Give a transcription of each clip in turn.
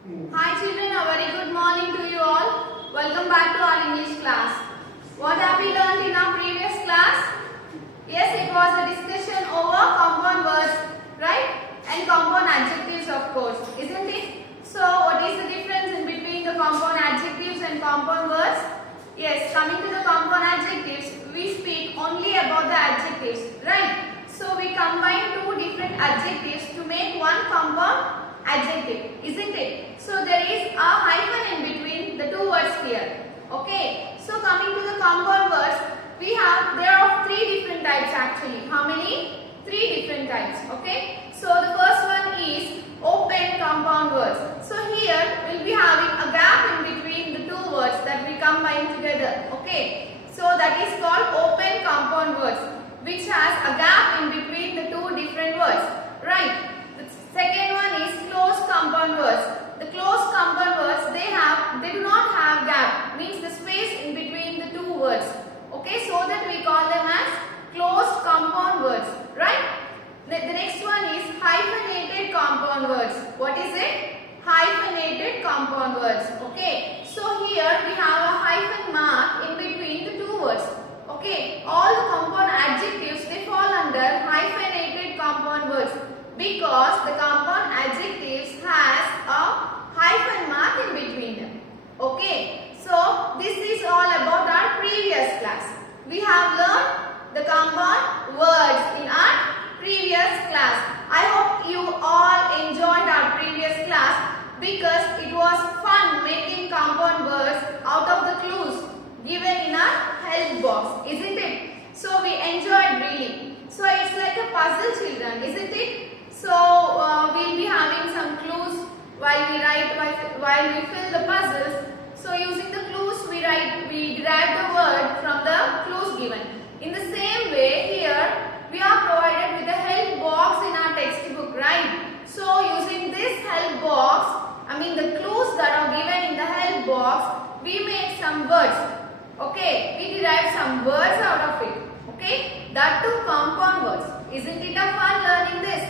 Hi children, a very good morning to you all. Welcome back to our English class. What have we learned in our previous class? Yes, it was a discussion over compound words, right? And compound adjectives, of course, isn't it? So, what is the difference in between the compound adjectives and compound words? Yes, coming to the compound adjectives, we speak only about the adjectives, right? So, we combine two different adjectives to make one compound adjective, isn't it? So there is a hyphen in between the two words here. Okay. So coming to the compound words, there are three different types actually. How many? Three different types. Okay. So the first one is open compound words. So here we'll be having a gap in between the two words that we combine together. Okay. So that is called open compound words, which has a gap in between the two different words. Right. Second one is closed compound words. The closed compound words, they do not have gap, means the space in between the two words. Okay, so that we call them as closed compound words, right? The next one is hyphenated compound words. What is it? Hyphenated compound words. Okay, so here we have a hyphen mark in between the two words. Okay, all the compound adjectives, they fall under hyphenated compound words, because the compound adjectives has a hyphen mark in between them. Okay, so this is all about our previous class. We have learned the compound words in our previous class. I hope you all enjoyed our previous class, because it was fun making compound words out of the clues given in our help box, isn't it? So we enjoyed really. So it's like a puzzle, children, isn't it? So we'll be having some clues while we fill the puzzles. So using the clues we derive the word from the clues given. In the same way here we are provided with a help box in our textbook, right? So using this help box, the clues that are given in the help box, we made some words. Okay, we derived some words out of it. Okay, that too compound words. Isn't it a fun learning this?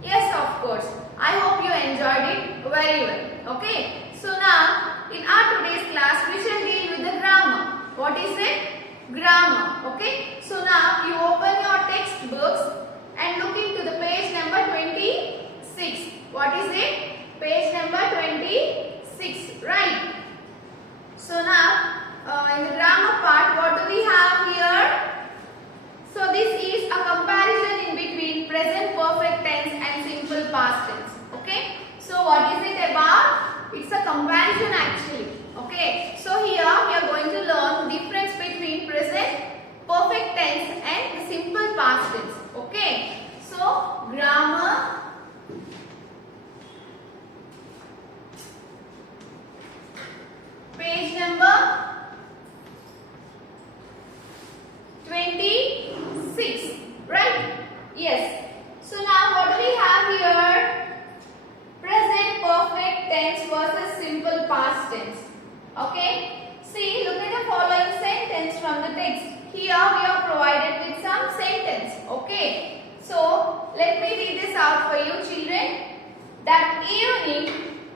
Yes, of course. I hope you enjoyed it very well. Okay. So now, in our today's class, we shall deal with the grammar. What is it? Grammar. Okay. So now, you open your textbooks and look into the page number 26. What is it? Page number 26. Right. So now, in the grammar part, what do we have here? So this is a comparison in between present perfect tense and simple past tense. Okay. So what is it about? It's a comparison actually. Okay. So here we are going to learn the difference between present perfect tense and the simple past tense. Okay. So grammar. Page number 26, right? Yes. So now what do we have here? Present perfect tense versus simple past tense. Okay. See, look at the following sentence from the text. Here we are provided with some sentence. Okay. So let me read this out for you, children. That evening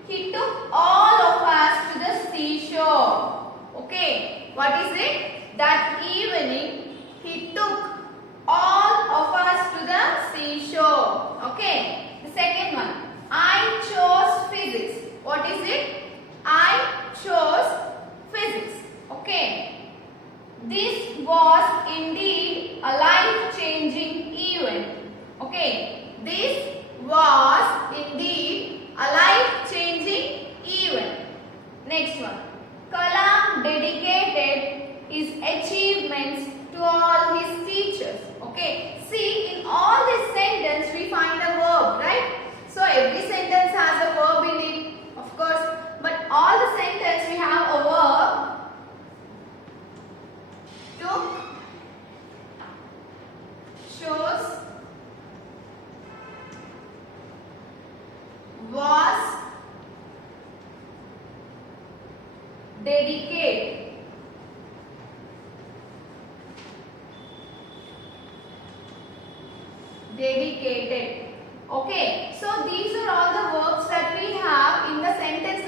he took all of us to the seashore. Okay. What is it? That evening he took all of us to the seashore. Okay. The second one. I chose physics. What is it? I chose physics. Okay. This was indeed a life-changing event. Okay. This was indeed a life-changing event. Next one. Kalam dedicated his achievements to all his teachers. Okay. See, in all this sentence we find a verb, right? So every sentence has a verb in it, of course. But all the sentence we have a verb. Took, chose, was, dedicate. Dedicated. Okay, so these are all the verbs that we have in the sentence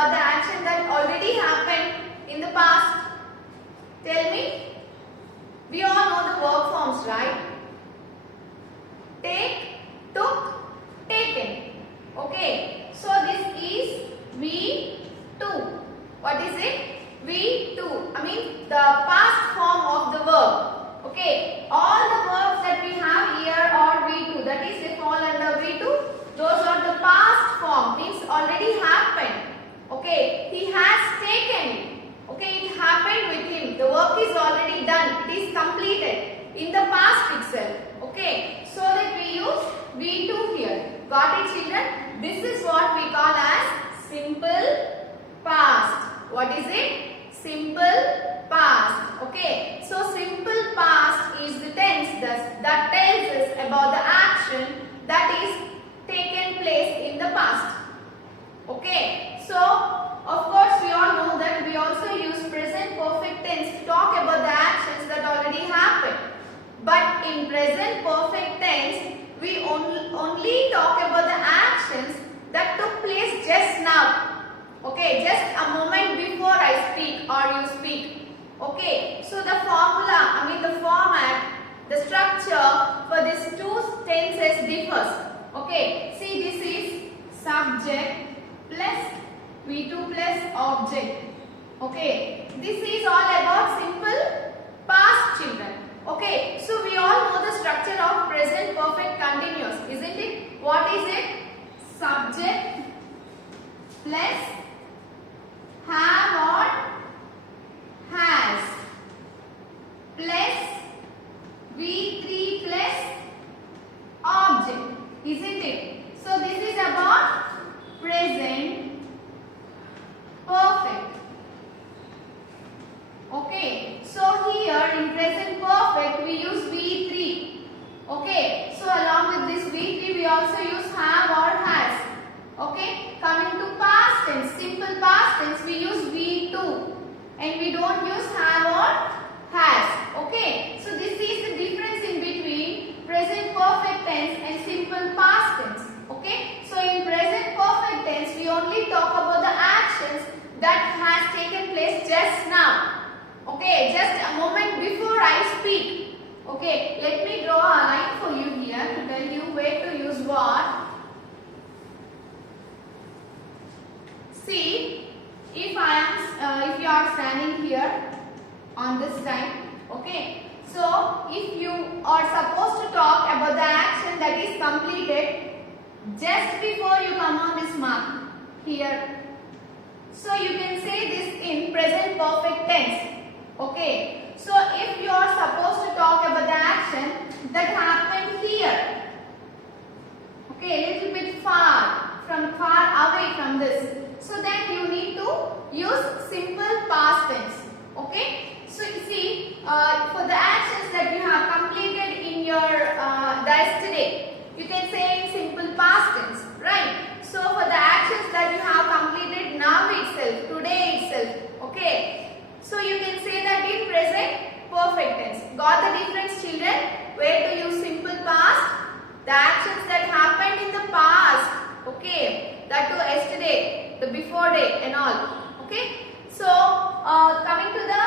about the action that already happened in the past? Tell me. We all know the verb forms, right? Take, took, taken. Okay. So this is V2. What is it? V2. I mean the past form of the verb. Okay. All the verbs that we have here are V2. That is, they fall under V2. Those are the past form. Means already happened. Okay. He has taken it. Okay. It happened with him. The work is already done. It is completed in the past itself. Okay. So that we use V2 here. Got it, children? This is what we call as simple past. What is it? Simple past. Okay. So simple past is the tense that tells us about the action that is taken place in the past. Okay. So of course we all know that we also use present perfect tense to talk about the actions that already happened. But in present perfect tense we only talk about the actions that took place just now. Okay, just a moment before I speak or you speak. Okay, so the formula, the format, the structure for these two tenses differs. Okay, see, this is subject plus V2 plus object. Okay, this is all about simple past, children. Okay, so we all know the structure of present perfect continuous, isn't it? What is it? Subject plus have or has plus V3 plus object, isn't it? So this is about present perfect. Okay, so here in present perfect we use V3. Okay, so along with this V3 we also use have or has. Okay, coming to past tense, simple past tense, we use V2 and we don't use have or has. Okay, so this is the difference in between present perfect tense and simple past tense. Okay, so in present perfect tense we only talk about the actions that has taken place just now. Okay, just a moment before I speak. Okay, let me draw a line for you here to tell you where to use what. See, if you are standing here on this time, okay. So if you are supposed to talk about the action that is completed just before you come on this mark here, so you can say this in present perfect tense. Okay, so if you are supposed to talk about the action that happened here, okay, a little bit far away from this, so then you need to use simple past tense. Okay, so you see, for the actions that you have completed in your yesterday, you can say in simple past tense, right? So for the actions that you have completed now itself, today itself, okay. So you can say that in present perfect tense. Got the difference, children? Where to use simple past? The actions that happened in the past. Okay. That too yesterday, the before day and all. Okay. So coming to the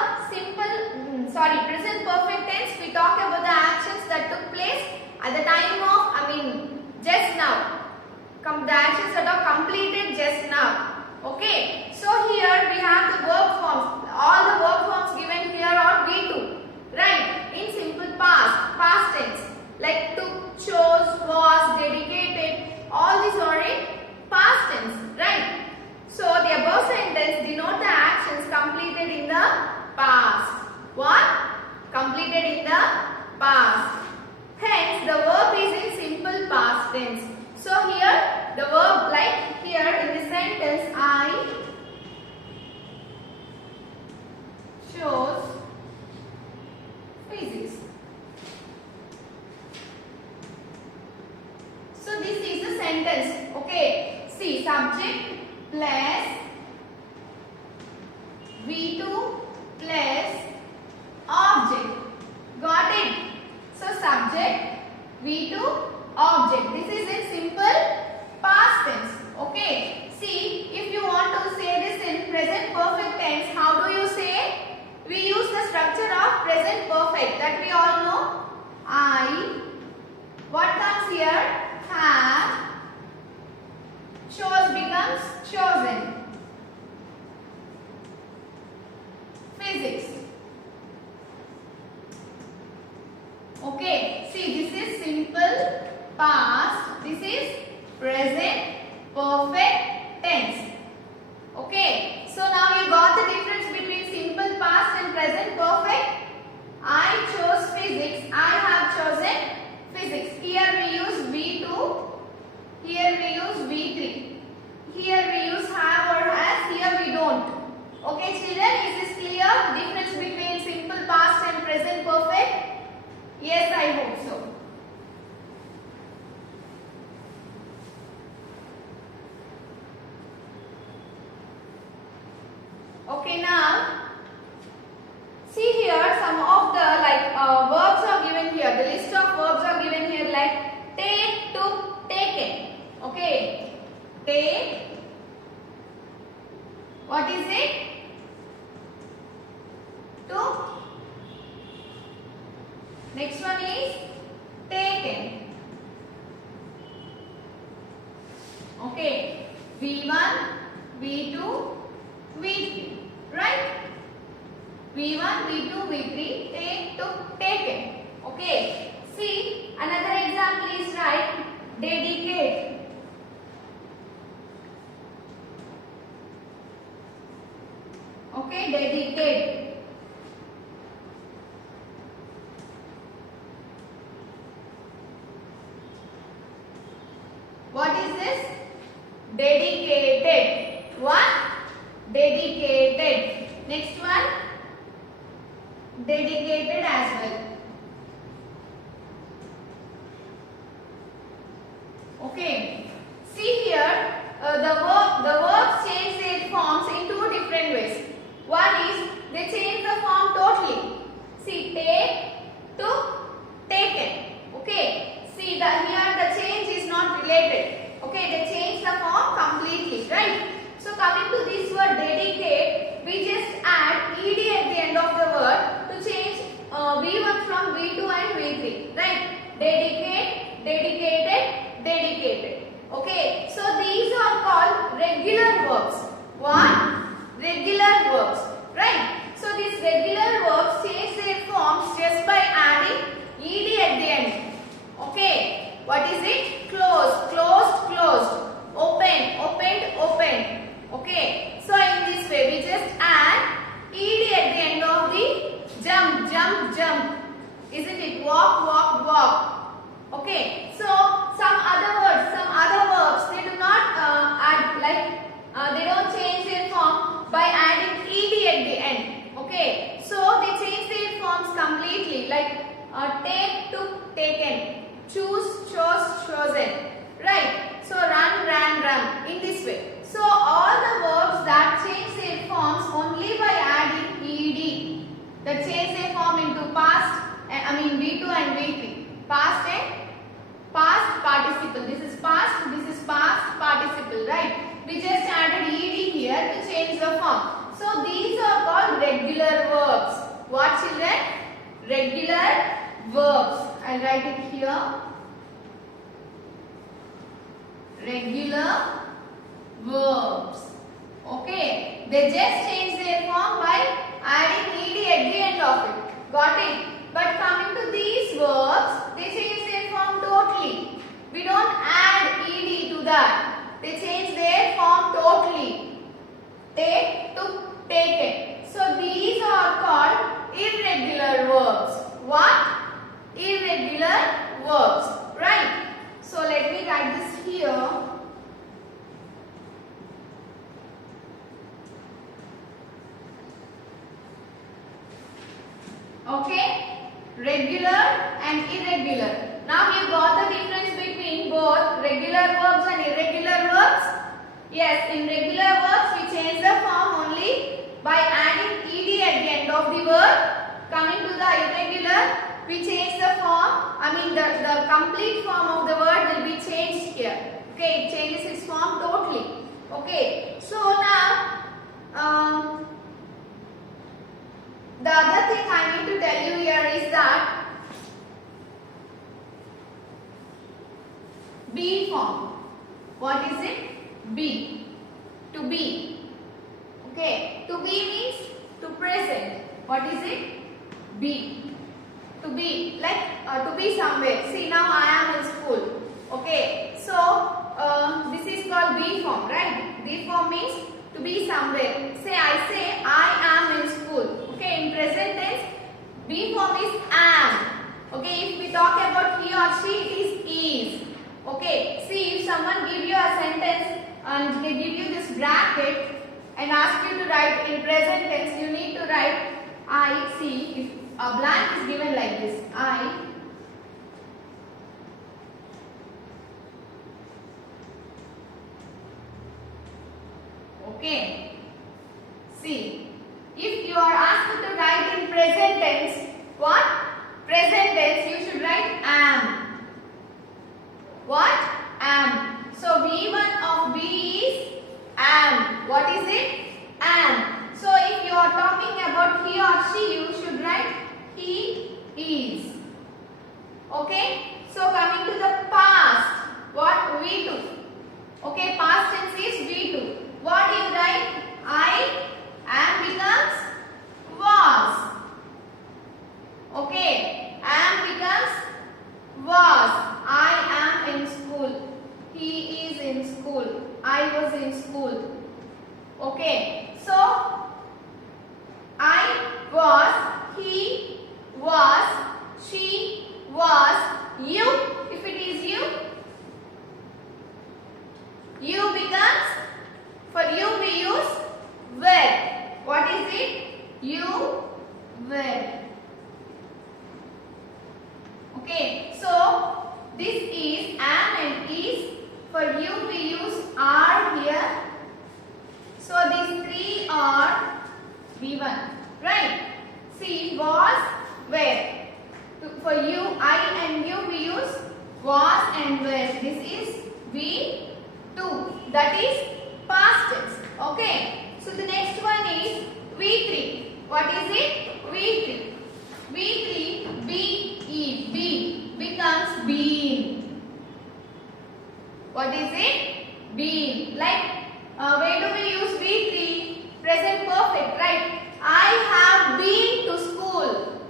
present perfect tense, we talk about the actions that took place at the time of, just now. The actions that are completed just now. Okay. So here we have the verb forms. All the verb forms given here are V2. Right? In simple past tense. Like took, chose, was, dedicated. All these are in past tense. Right? So the above sentence denote the actions completed in the past. What? Completed in the past. Hence the verb is in simple past tense. So here the verb, like here in the sentence, I chose physics. So this is the sentence. Okay. See, subject plus V2 plus object. Got it? So subject, V2, object. This is in simple past tense. Okay. See, if you want to say this physics. Okay, see, this is simple past, this is present perfect tense. Okay, so now you got the difference between simple past and present perfect. I chose physics, I have chosen physics. Here we use V2, here we use V3. Here we use have or has, here we don't. Okay children, is this clear? Difference between simple past and present perfect? Yes, I hope so. Okay, now see here some of the verbs are given here. The list of verbs are given here like take, took, taken. Okay, take. What is it? Took. Next one is taken. Okay, V1, V2, V3, right? V1, V2, V3, take, took, taken. Okay, see another example is right, dedicate. Okay, dedicate. What is this? Dedicated. One, dedicated. Next one, dedicated as well. Okay. See here, the verbs change their forms in two different ways. One is they change the form totally. See, take, took, taken. Okay. See that here the change is not related. Okay, they change the form completely, right? So coming to this word dedicate, we just add ed at the end of the word to change V1 from V2 and V3, right? Dedicate, dedicated, dedicated. Okay, so these are called regular verbs. What? Regular verbs, right? So these regular verbs change their forms just by adding ed at the end. Okay, what is it? Closed, closed, closed. Open, opened, opened. Okay, so in this way we just add ed at the end of the jump, jump, jump. Isn't it? Walk, walk, walk. Okay, so some other verbs, they do not add they don't change their form by adding ed at the end. Okay, so they change their forms completely like take, took, taken, choose, chose, chosen. Right? So run, ran, run. In this way. So all the verbs that change their forms only by adding ed, that change their form into past, V2 and V3. Past and past participle. This is past participle, right? We just added ed here to change the form. So these are called regular verbs. What children? Regular verbs. I'll write it here. Regular verbs. Okay. They just change their form by adding ed at the end of it. Got it? But coming to these verbs, they change their form totally. We don't add ed to that. They change their form totally. Take, took, taken. So these are called irregular verbs. What? Irregular verbs. Right? So let me write this here. Okay? Regular and irregular. Now you got the difference between both regular verbs and irregular verbs. Yes, in regular verbs we change the form only by adding ed at the end of the word. Coming to the irregular, we change the form, the complete form of the word will be changed here. Okay, it changes its form totally. Okay, so now the other thing I need to tell you here is that be form. What is it? Be. To be. Okay, to be means to present. What is it? Be. To be, like to be somewhere. See, now I am in school. Okay, so this is called be form, right? Be form means to be somewhere. Say I am in school. Okay, in present tense, be form is am. Okay, if we talk about he or she, it is. Okay, see, if someone give you a sentence and they give you this bracket and ask you to write in present tense, you need to write I. See, if a blank is given like this, I okay. See, if you are asked to write in present tense, what? Present tense, you should write am. What? Am. So V1 of B is am. What is it? Am. So if you are talking about he or she, you should write he is. Okay? So coming to the past, what? V2. Okay, past tense is V2. What do you write? I am becomes was. Okay, am becomes was. I am in school. He is in school. I was in school. Okay, so I was, he was, she was, you. If it is you becomes, for you we use were. What is it? You were. Okay, so this is am and is. For you we use are here. So these three are V1, right? See, was, were. For you, I and you we use was and were. This is V2. That is past tense. Okay. So the next one is V3. What is it? V3. V3, be becomes been. What is it? Been. Like where do we use V3? Present perfect, right? I have been to school.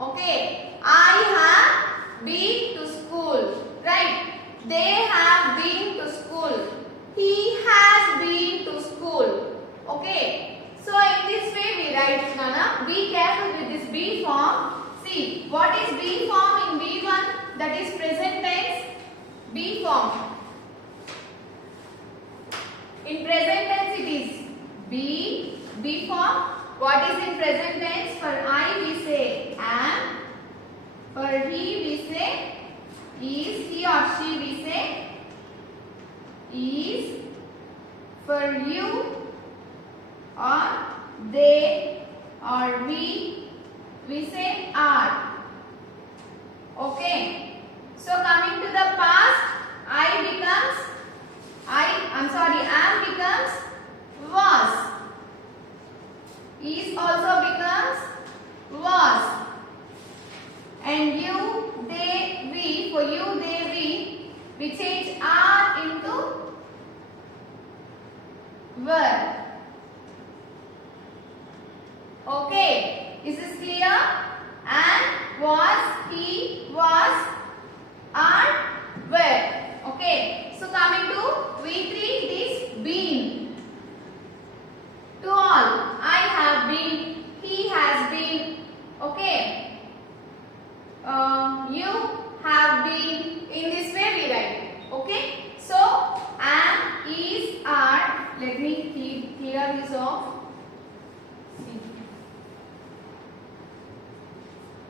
Okay. I have been to school. Right. They have been to school. He has been to school. Okay. So in this way we write, Nana. Be careful with this be form. See, what is be form in B1? That is present tense. Be form. In present tense it is be form. What is in present tense? For I we say am. For he we say is. He or she we say is. For you or they or we say are. Okay. So coming to the past, am becomes was. Is also becomes was. And you, they, we, for you, they, we change are into were. Okay, is this clear? And was, he, was, are, were. Okay, so coming to V3, it is been. To all, I have been, he has been. Okay. You have been. In this way we write. Okay. So am, is, are. Let me clear this off. See.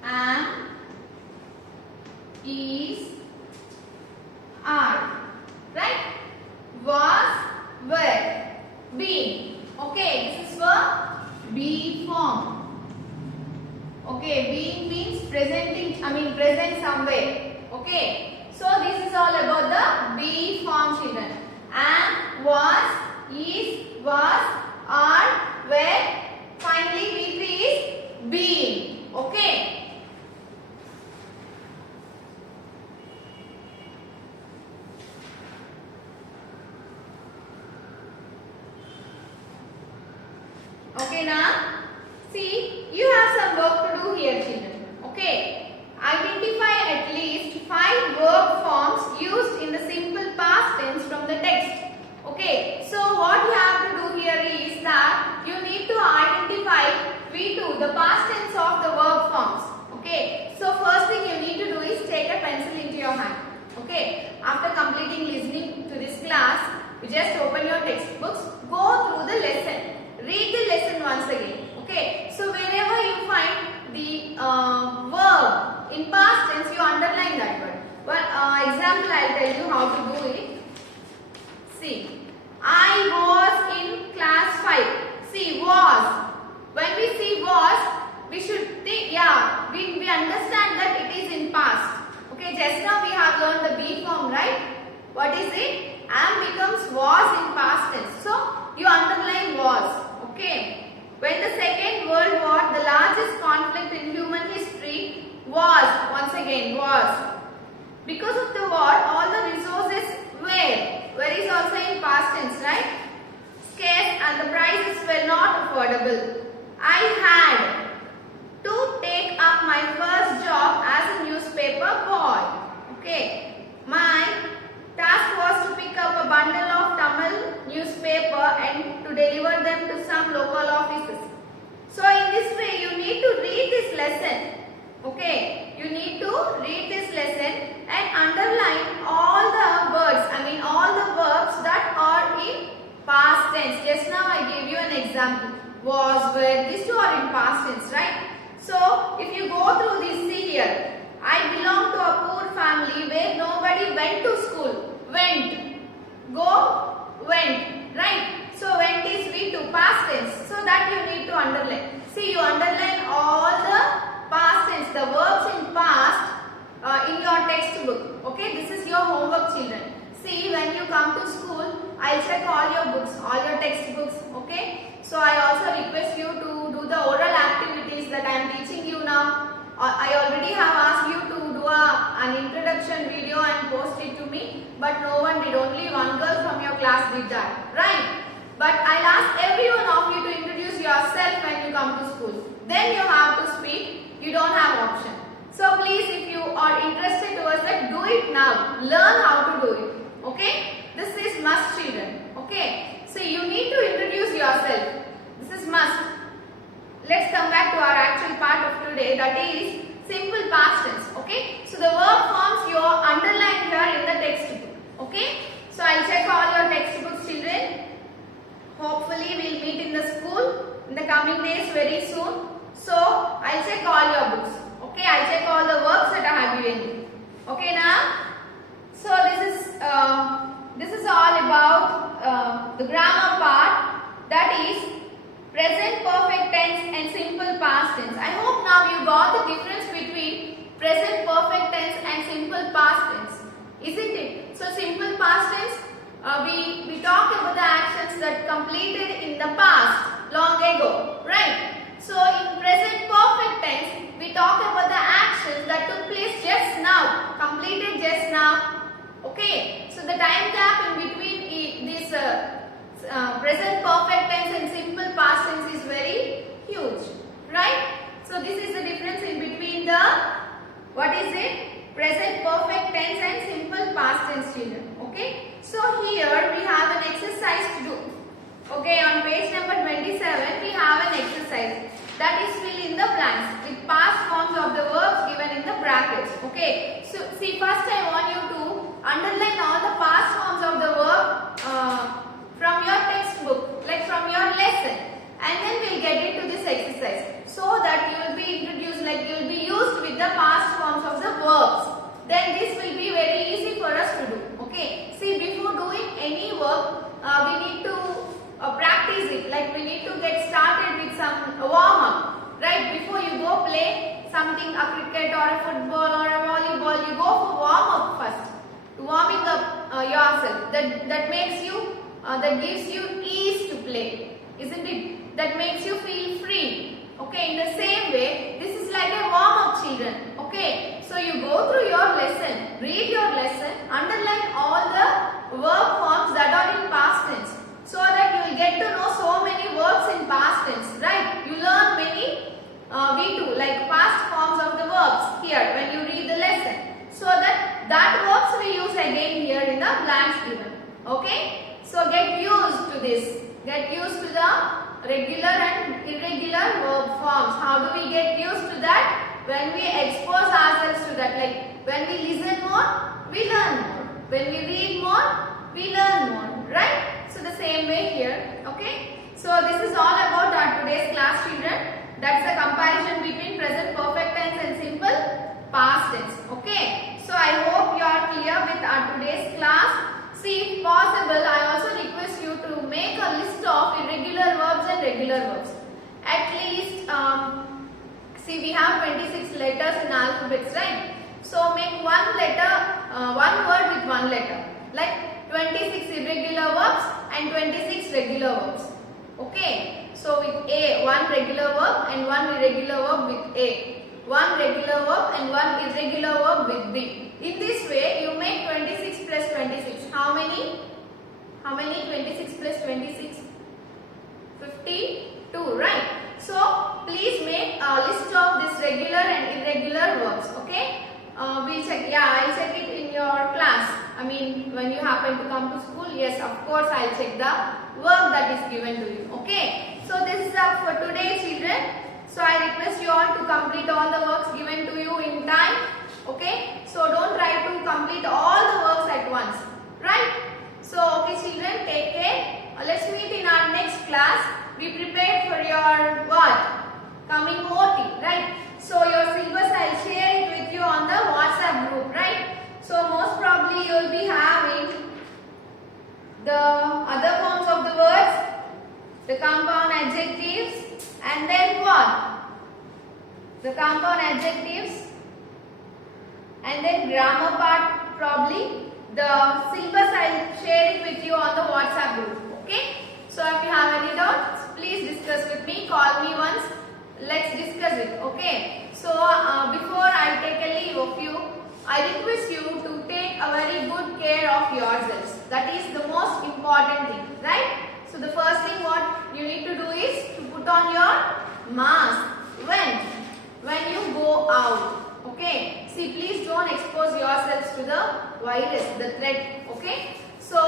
Am, is, are. Right? Was, were, been. Okay. This is for be form. Okay, being means present somewhere. Okay, so this is all about the be form, children. Am, was, is, was, are, were. Finally, V3 is being. Okay. Okay, now See, you have some work to do here, children. Okay. Identify at least 5 verb forms used in the simple past tense from the text. Okay. So what you have to do here is that you need to identify V2, the past tense of the verb forms. Okay. So first thing you need to do is take a pencil into your hand. Okay. After completing listening to this class, you just open your textbooks, go through the lesson, read the lesson once again. Okay. So wherever you find the verb in past tense, you underline that word. Well, example, I'll tell you how to do it. See, I was in class 5. See, was. When we see was, we should think, yeah, we understand that it is in past. Okay, just now we have learned the be form, right? What is it? Am becomes was in past tense. So, you underline was. Okay. When the Second World War, the largest conflict in human history, was, once again, was. Because of the war, all the resources were is also in past tense, right? Scarce and the prices were not affordable. I had to take up my first job as a newspaper boy. Okay. My task was to pick up a bundle of Tamil newspaper and to deliver them to some local offices. So in this way you need to read this lesson. Okay. You need to read this lesson and underline all the words, all the verbs that are in past tense. Just now I gave you an example. Was, were, these two are in past tense, right? So if you go through this, see here. I belong to a poor family where nobody went to school. Went. Go, went. Right? So went is V2, past tense. So that you need to underline. See, you underline all the past tense, the verbs in past in your textbook. Okay, this is your homework, children. See, when you come to school, I'll check all your books, all your textbooks. Okay. So I also request you to do the oral activities that I am teaching you now. I already have asked you to do an introduction video and post it to me, but no one did. Only one girl from your class did that, right? But I'll ask every one of you to introduce yourself when you come to school. Then you have to speak. You don't have option. So please, if you are interested towards that, do it now. Learn how to do it. Okay? This is must, children. Okay? So you need to introduce yourself. This is must. Let's come back to our actual part of today, that is simple past tense. Okay? So the verb forms you underline here in the textbook. Okay? So I'll check all your textbooks, children. Hopefully we'll meet in the school in the coming days very soon. So I'll check all your books. Okay? I'll check all the verbs that I have given you. Okay now? So this is all about the grammar part, that is present perfect tense and simple past tense. I hope now you got the difference between present perfect tense and simple past tense, isn't it? So simple past tense, we talk about the actions that completed in the past, long ago, right? So in present perfect tense, we talk about the actions that took place just now, completed just now. Okay, so the time gap in between this present perfect tense and simple past tense is very huge, right? So this is the difference in between the, what is it? Present perfect tense and simple past tense, children. Okay, so here we have an exercise to do. Okay, on page number 27 we have an exercise, that is fill in the blanks with past forms of the verbs given in the brackets. Okay, so see, first I want you to underline all the past forms of the verb from your textbook, like from your lesson, and then we'll get into this exercise, so that you will be introduced, like you will be used with the past forms of the verbs. Then this will be very easy for us to do. Okay, see, before doing any work, we need to practice it, like we need to get started with some warm up, right? Before you go play something, a cricket or a football or a volleyball, you go for warm up first, warming up yourself. That makes you, that gives you ease to play, isn't it? That makes you feel free. Okay, in the same way, this is like a warm up, children. Okay, so you go through your lesson, read your lesson, underline all the verb forms that are in past tense, so that you will get to know so many verbs in past tense, right? You learn many irregular verb forms. How do we get used to that? When we expose ourselves to that, like when we listen more, we learn more. When we read more, we learn more, right? So the same way here, okay? So this is all about our today's class, children. That's the comparison between present perfect tense and simple past tense, okay? So I hope you are clear with our today's class. See, if possible, I also request you to make a list of irregular verbs and regular verbs. At least, see, we have 26 letters in alphabets, right? So make one letter, one word with one letter. Like 26 irregular verbs and 26 regular verbs. Okay. So with A, one regular verb and one irregular verb with A. One regular verb and one irregular verb with B. In this way, you make 26 plus 26. How many? How many? 26 plus 26? 52, right? So, please make a list of this regular and irregular verbs, okay? We'll check, yeah, I'll check it in your class. I mean, when you happen to come to school, yes, of course, I'll check the work that is given to you, okay? So, this is up for today, children. So, I request you all to complete all the works given to you in time, okay? So, don't try to complete all the works at once, right? So, okay, children, take care. Let's meet in our next class. Be prepared for your what? Coming OT, right? So your syllabus I'll share it with you on the WhatsApp group, right? So most probably you will be having the other forms of the words, the compound adjectives, and then what? The compound adjectives, and then grammar part probably. The syllabus I'll share it with you on the WhatsApp group, okay? So if you have any doubts, please discuss with me. Call me once. Let's discuss it, okay? So before I take a leave of you, I request you to take a very good care of yourselves. That is the most important thing, right? So the first thing what you need to do is to put on your mask. When you go out, okay? See, please don't expose yourselves to the virus, the threat, okay? So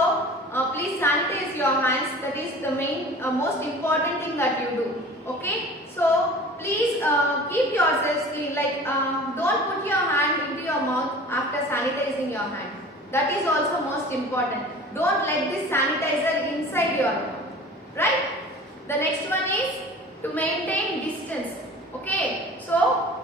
please sanitize your hands. That is the main, most important thing that you do, okay? So please keep yourselves clean. Like don't put your hand into your mouth after sanitizing your hand. That is also most important. Don't let this sanitizer inside your mouth, right? The next one is to maintain distance. Okay, so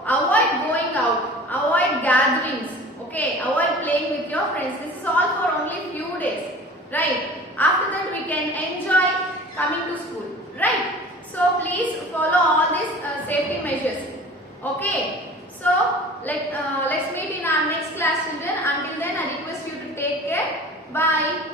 avoid going out, avoid gatherings, okay, avoid playing with your friends. This is all for only few days, right? After that we can enjoy coming to school, right? So please follow all these safety measures, okay? So let's meet in our next class, children. Until then, I request you to take care. Bye.